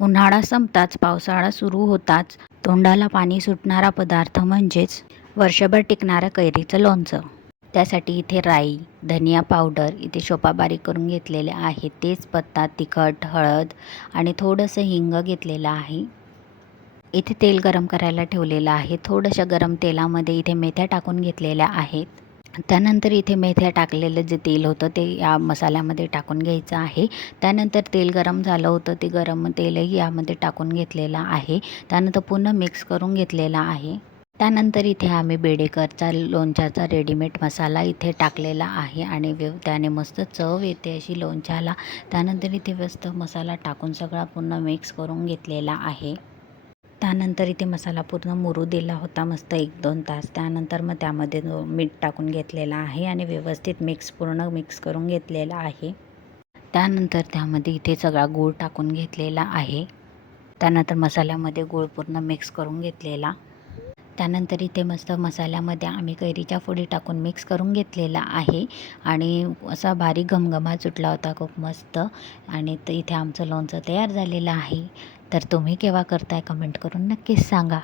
उन्हाळा संपताच पावसाळा सुरू होताच तोंडाला पाणी सुटणारा पदार्थ म्हणजेच वर्षभर टिकणारं कैरीचं लोणचं. त्यासाठी इथे राई, धनिया पावडर इथे छोपा बारीक करून घेतलेले आहे, तेजपत्ता, तिखट, हळद आणि थोडंसं हिंग घेतलेलं आहे. इथे तेल गरम करायला ठेवलेलं आहे. थोड्याशा गरम तेलामध्ये इथे मेथ्या टाकून घेतलेल्या आहेत. त्यानंतर इथे मेथ्या टाकलेलं जे तेल होतं ते या मसाल्यामध्ये टाकून घ्यायचं आहे. त्यानंतर तेल गरम झालं होतं, ते गरम तेलही यामध्ये टाकून घेतलेलं आहे. त्यानंतर पुन्हा मिक्स करून घेतलेला आहे. त्यानंतर इथे आम्ही बेडेकरचा लोणच्याचा रेडीमेड मसाला इथे टाकलेला आहे आणि त्याने मस्त चव येते अशी लोणच्याला. त्यानंतर इथे मस्त मसाला टाकून सगळा पुन्हा मिक्स करून घेतलेला आहे. त्यानंतर इथे मसाला पूर्ण मुरू दिला होता मस्त 1-2 तास. त्यानंतर मग त्यामध्ये मीठ टाकून घेतलेलं आहे आणि व्यवस्थित पूर्ण मिक्स करून घेतलेलं आहे. त्यानंतर त्यामध्ये इथे सगळा गूळ टाकून घेतलेला आहे. त्यानंतर मसाल्यामध्ये गूळ पूर्ण मिक्स करून घेतलेला. त्यानंतर इथे मस्त मसाल्यामध्ये आम्ही कैरीच्या फोडी टाकून मिक्स करून घेतलेला आहे आणि असा बारीक घमघमाट सुटला होता खूप मस्त. आणि इथे आमचं लोणचं तयार झालेलं आहे. तर तुम्ही केव्हा करताय कमेंट करून नक्कीच सांगा.